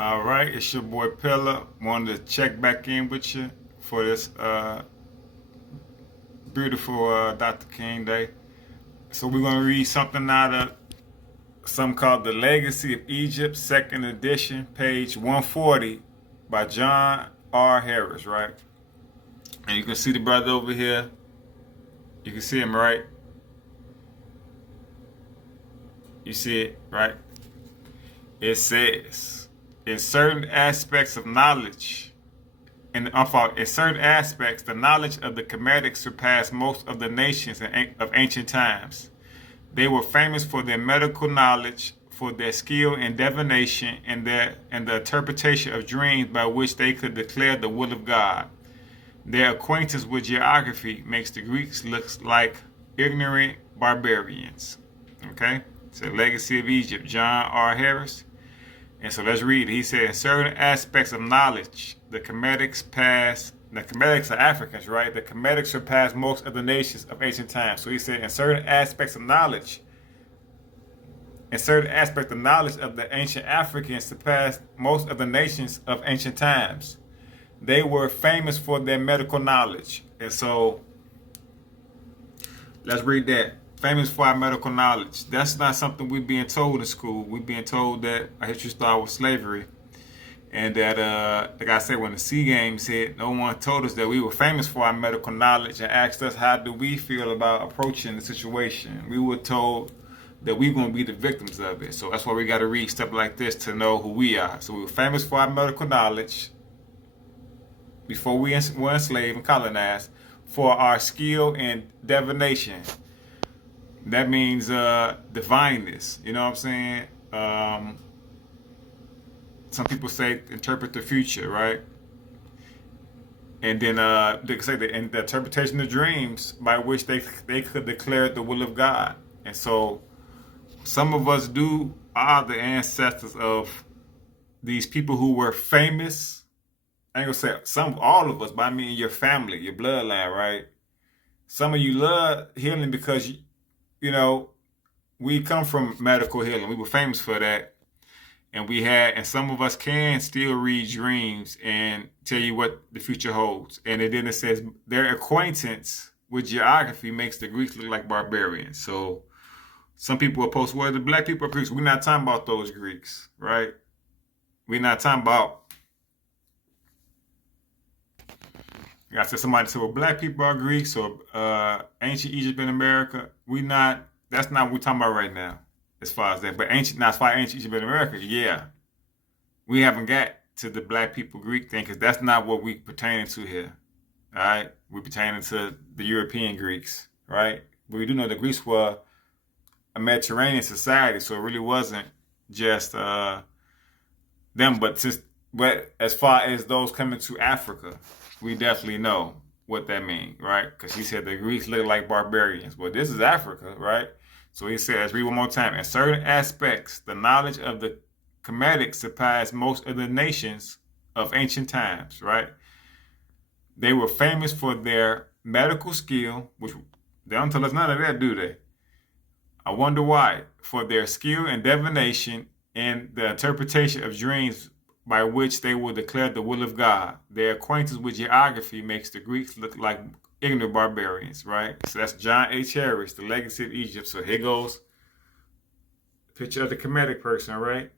All right, it's your boy Pella. Wanted to check back in with you for this beautiful Dr. King Day. So we're gonna read something out of something called "The Legacy of Egypt," second edition, page 140, by John R. Harris. Right, and you can see the brother over here. You can see him, right? You see it, right? It says, in certain aspects of knowledge. In certain aspects, the knowledge of the Kemetic surpassed most of the nations of ancient times. They were famous for their medical knowledge, for their skill in divination, and the interpretation of dreams by which they could declare the will of God. Their acquaintance with geography makes the Greeks look like ignorant barbarians. Okay? It's a legacy of Egypt, John R. Harris. And so let's read it. He said, in certain aspects of knowledge, the Kemetics are Africans, right? The Kemetics surpass most of the nations of ancient times. So he said, in certain aspects of knowledge of the ancient Africans surpassed most of the nations of ancient times. They were famous for their medical knowledge. And so let's read that. Famous for our medical knowledge. That's not something we're being told in school. We're being told that our history started with slavery. And that, like I said, when the Sea Games hit, no one told us that we were famous for our medical knowledge and asked us how do we feel about approaching the situation. We were told that we're going to be the victims of it. So that's why we got to read stuff like this to know who we are. So we were famous for our medical knowledge before we were enslaved and colonized, for our skill in divination. That means divineness. You know what I'm saying? Some people say interpret the future, right? And then they say that in the interpretation of dreams by which they could declare the will of God. And so some of us are the ancestors of these people who were famous. I ain't gonna say all of us, but I mean your family, your bloodline, right? Some of you love healing because you know, we come from medical healing. We were famous for that. And some of us can still read dreams and tell you what the future holds. And then it says their acquaintance with geography makes the Greeks look like barbarians. So some people are post, well, the black people are Greeks. We're not talking about those Greeks, right? We're not talking about, I said somebody said, well, black people are Greeks or ancient Egypt in America. That's not what we're talking about right now as far as that. But as far as ancient Egypt in America, yeah. We haven't got to the black people Greek thing because that's not what we pertaining to here. All right? We're pertaining to the European Greeks, right? But we do know the Greeks were a Mediterranean society, so it really wasn't just them. But as far as those coming to Africa, we definitely know what that means, right? Because he said the Greeks look like barbarians. Well, this is Africa, right? So he said, let's read one more time. In certain aspects, the knowledge of the Kemetic surpassed most of the nations of ancient times, right? They were famous for their medical skill, which they don't tell us none of that, do they? I wonder why. For their skill in divination and the interpretation of dreams by which they will declare the will of God. Their acquaintance with geography makes the Greeks look like ignorant barbarians, right? So that's John H. Harris, The Legacy of Egypt. So here goes a picture of the Kemetic person, right?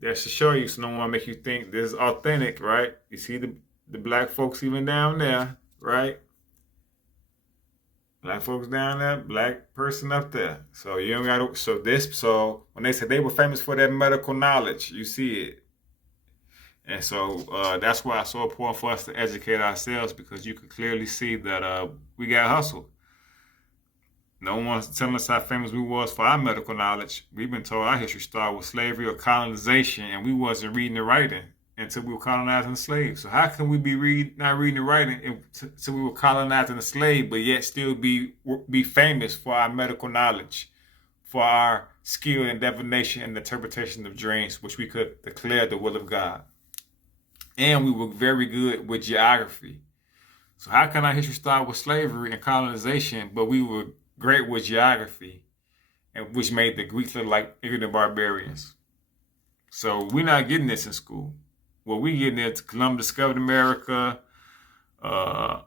That's to show you, so no one make you think this is authentic, right? You see the black folks even down there, right? Black folks down there, black person up there. So you don't gotta, so when they said they were famous for their medical knowledge, you see it. And so that's why it's so important for us to educate ourselves, because you can clearly see that we got hustled. No one's telling us how famous we was for our medical knowledge. We've been told our history started with slavery or colonization, and we wasn't reading and writing until we were colonized and enslaved. So how can we be not reading and writing until we were colonized and enslaved, but yet still be famous for our medical knowledge, for our skill in divination and interpretation of dreams, which we could declare the will of God? And we were very good with geography. So how can our history start with slavery and colonization, but we were great with geography, and which made the Greeks look like ignorant barbarians? So we're not getting this in school. What we getting is Columbus discovered America. Uh,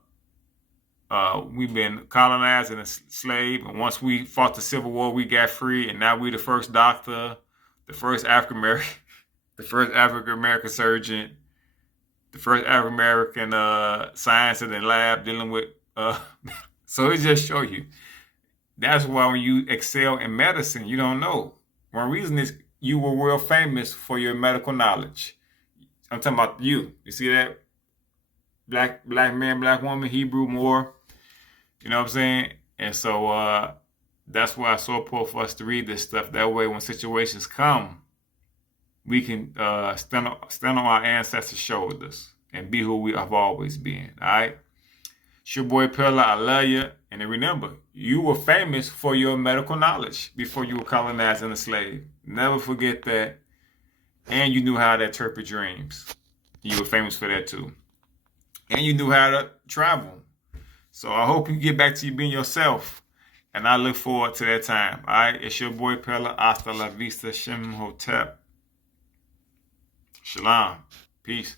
we've been colonized and enslaved, and once we fought the Civil War, we got free, and now we the first doctor, the first African American, the first African American surgeon, the first African American scientist in the lab dealing with. So it just show you. That's why when you excel in medicine, you don't know. One reason is you were world famous for your medical knowledge. I'm talking about you. You see that? Black man, black woman, Hebrew more. You know what I'm saying? And so that's why it's so important for us to read this stuff. That way, when situations come, we can stand on our ancestors' shoulders and be who we have always been. All right? It's your boy Pella. I love you. And then remember, you were famous for your medical knowledge before you were colonized and enslaved. Never forget that. And you knew how to interpret dreams. You were famous for that too. And you knew how to travel. So I hope you get back to you being yourself. And I look forward to that time. All right? It's your boy Pella. Hasta la vista. Shem Hotep. Shalom. Peace.